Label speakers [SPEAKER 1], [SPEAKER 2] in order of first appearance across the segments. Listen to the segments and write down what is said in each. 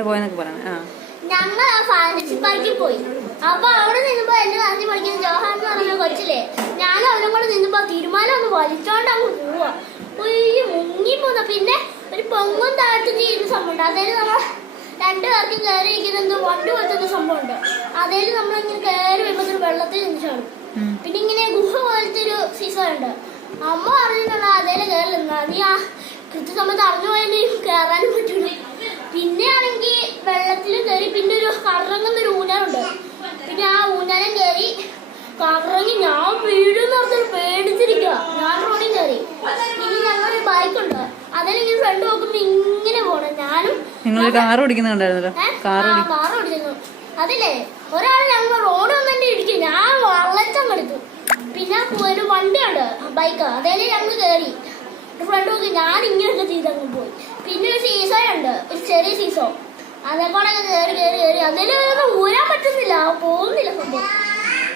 [SPEAKER 1] എവിടെ പോയെന്നൊക്കെ പറയുന്നത് ആ.
[SPEAKER 2] ഞങ്ങൾ ആ ഫാന്റസി പാർക്കിൽ പോയി. അപ്പൊ അവിടെ നിന്നപ്പോ എന്നെ ആദ്യം പഠിക്കുന്ന ജോഹാൻ എന്ന് പറഞ്ഞ കൊച്ചില്ലേ? ഞാൻ അവനും കൂടെ നിന്നപ്പോ തീരുമാനം ഒന്ന് വലിച്ചോണ്ട് അങ്ങ് പോവാ. മുങ്ങി പോന്ന. പിന്നെ ഒരു പൊങ്ങും താഴ്ത്തും ചെയ്യുന്ന സംഭവമുണ്ട്. അതായത് നമ്മൾ രണ്ടു പേർക്കും കയറി ഇരിക്കുന്ന വണ്ട് പോലത്തെ സംഭവമുണ്ട്. അതായത് നമ്മളിങ്ങനെ കയറി വരുമ്പോ ഒരു വെള്ളത്തിൽ നിന്ന് ചാടും. പിന്നെ ഇങ്ങനെ ഗുഹ പോലത്തെ ഒരു സീസൺ ഉണ്ട് അമ്മ പറഞ്ഞിട്ടുള്ള അതേലെ കയറി നിന്നാ നീ ആ കൃത്യസമയത്ത് അറിഞ്ഞു പോയാൽ കയറാനും പറ്റൂല. പിന്നെ ആണെങ്കിൽ വെള്ളത്തിൽ കയറി പിന്നെ ഒരു കറങ്ങുന്ന ഒരു ഊഞ്ഞാലുണ്ട്. പിന്നെ ആ ഊഞ്ഞാലും കയറി കറങ്ങി ഞാൻ വീഴുന്ന പറഞ്ഞാൽ പേടിച്ചിരിക്കുക ഞാൻ റോഡിൽ കയറി ഇനി ഞങ്ങളൊരു ബൈക്കുണ്ട് അതിലെങ്കിൽ ഫ്രണ്ട് നോക്കുമ്പോ ഇങ്ങനെ പോണം. ഞാനും
[SPEAKER 1] നിങ്ങൾ കാർ ഓടിക്കുന്നത് കാർ?
[SPEAKER 2] കാർ ഓടിക്കുന്നു. അതില്ലേ? ഒരാൾ ഞങ്ങൾ റോഡ് തന്നെ ഇടിക്കും ഞാൻ വളച്ചം എടുത്തു. പിന്നെ ഒരു വണ്ടിയുണ്ട് ബൈക്ക് അതേലെ ഞങ്ങൾ കയറി ഫ്രണ്ട് നോക്കി ഞാൻ ഇങ്ങനെയൊക്കെ ചെയ്തങ്ങ് പോയി. പിന്നെ ഒരു സീസോ ഉണ്ട് ഒരു ചെറിയ സീസോ അതേപോലെ കയറി കയറി കയറി അതിലൊന്നും ഊരാൻ പറ്റുന്നില്ല പോകുന്നില്ല സംഭവം.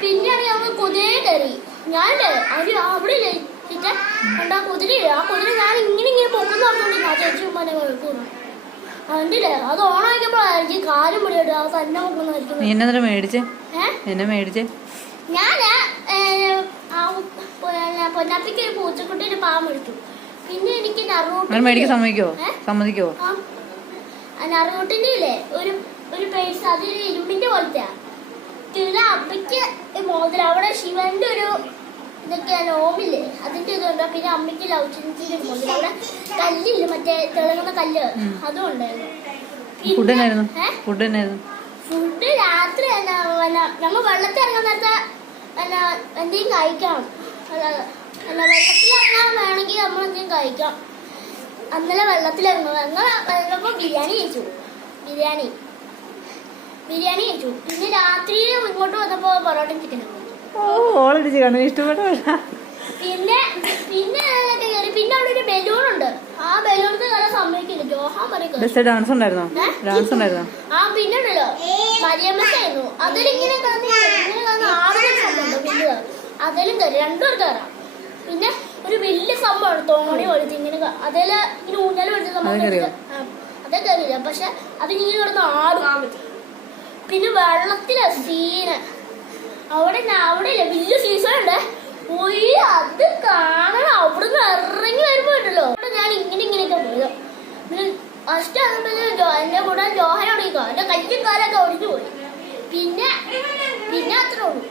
[SPEAKER 2] പിന്നെയാണ് ഞങ്ങൾ കുതിരയെ കയറി. ഞാനില്ലേ അത് അവിടെ ചിറ്റ കണ്ടാ കുതിരയില്ലേ ആ കുതിര ഞാൻ ഇങ്ങനെ ഇങ്ങനെ പൊക്കുന്ന പറഞ്ഞോണ്ടിരുന്നു ആ ചേച്ചി ഉമ്മാനെ കേൾക്കുന്നു. കണ്ടില്ലേ അത് ഓണാക്കിയപ്പോഴായിരിക്കും കാലും മുടിയിട്ട് ആ തന്നെ
[SPEAKER 1] നീ
[SPEAKER 2] മേടിച്ച്?
[SPEAKER 1] എന്നെ മേടിച്ച്? എന്നെ മേടിച്ചേ
[SPEAKER 2] പൊ- പൊന്നാപ്പിക്ക് ഒരു പൂച്ചക്കുട്ടിയുടെ പാവം എടുത്തു. പിന്നെ എനിക്ക്
[SPEAKER 1] അങ്ങനെ മേടിക്കാൻ സമ്മതിക്കോ? സമ്മതിക്കോ?
[SPEAKER 2] നറുകൂട്ടിന്റെ ഇല്ലേ ഒരു ഒരു പേഴ്സ് അതൊരു ഇരുമ്പിന്റെ പോലത്തെയാ പിന്നെ അമ്മയ്ക്ക് മോതിരം. അവിടെ ശിവന്റെ ഒരു ഇതൊക്കെയാണ് ഓമില്ലേ അതിന്റെ ഇതുണ്ട് പിന്നെ അമ്മയ്ക്ക് ലവ് ചിന്തിന്റെ ഒരു മോതിരം. അവിടെ കല്ലില്ല? മറ്റേ തിളങ്ങുന്ന കല്ല്. അതും ഉണ്ടായിരുന്നു.
[SPEAKER 1] ഫുഡ് എന്നായിരുന്നു? ഫുഡ് എന്നായിരുന്നു?
[SPEAKER 2] ഫുഡ് രാത്രി എന്നാ ഞങ്ങൾ വെള്ളത്തിൽ എന്നാ എന്തെങ്കിലും കഴിക്കണം അല്ല എന്നാ വെള്ളത്തിൽ ഇറങ്ങാൻ വേണമെങ്കിൽ നമ്മൾ എന്തെങ്കിലും കഴിക്കാം. അന്നലെ വെള്ളത്തിൽ ഇറങ്ങും ഞങ്ങൾ ഇറങ്ങുമ്പോൾ ബിരിയാണി കഴിച്ചു. ബിരിയാണി. ബിരിയാണി കഴിച്ചു. പിന്നെ രാത്രി ഇങ്ങോട്ട് വന്നപ്പോൾ പൊറോട്ടയും
[SPEAKER 1] ചിക്കൻ ഓളടിച്ച് കാണും. ഇഷ്ടപ്പെട്ട
[SPEAKER 2] പിന്നെ പിന്നെ കയറി പിന്നെ അവിടെ ഒരു ബലൂൺ ഉണ്ട്. ആ ബലൂണിന് നല്ല സമ്മതിക്കില്ല. ജോഹാൻ പറയും
[SPEAKER 1] ഡാൻസ് ഉണ്ടായിരുന്നോ? ഡാൻസ് ഉണ്ടായിരുന്നോ?
[SPEAKER 2] ആ പിന്നെ ഉണ്ടല്ലോ. മരിയമ്മച്ചായിരുന്നു അതിലിങ്ങനെ കിടന്ന് ഇങ്ങനെ കിടന്ന് വലുത് അതിലും കയറി രണ്ടുപേർ കയറാം പിന്നെ ഒരു വലിയ സംഭവമാണ് തോണി വലുത് ഇങ്ങനെ അതിൽ ഇങ്ങനെ ഊഞ്ഞാൽ വലുത്
[SPEAKER 1] അത് കയറിയോ?
[SPEAKER 2] അതേ കയറിയില്ല പക്ഷെ അതിങ്ങനെ കിടന്ന് ആടും. പിന്നെ വെള്ളത്തിലെ സീന്. അവിടെ അവിടെ ഇല്ല വലിയ സീസൺ ഉണ്ട് പോയി അത് കാണണം. അവിടുന്ന് ഇറങ്ങി വരുമ്പോ ഉണ്ടല്ലോ. അവിടെ ഞാൻ ഇങ്ങനെ ഇങ്ങനെയൊക്കെ പോയത് പിന്നെ ഫസ്റ്റ് ആകുമ്പോൾ എന്റെ കൂടെ ജോഹൻ ഓടിക്കോ എന്റെ കയ്യും കാലൊക്കെ ഒടിഞ്ഞു പോയി. പിന്നെ പിന്നെ അത്രേ ഉള്ളൂ.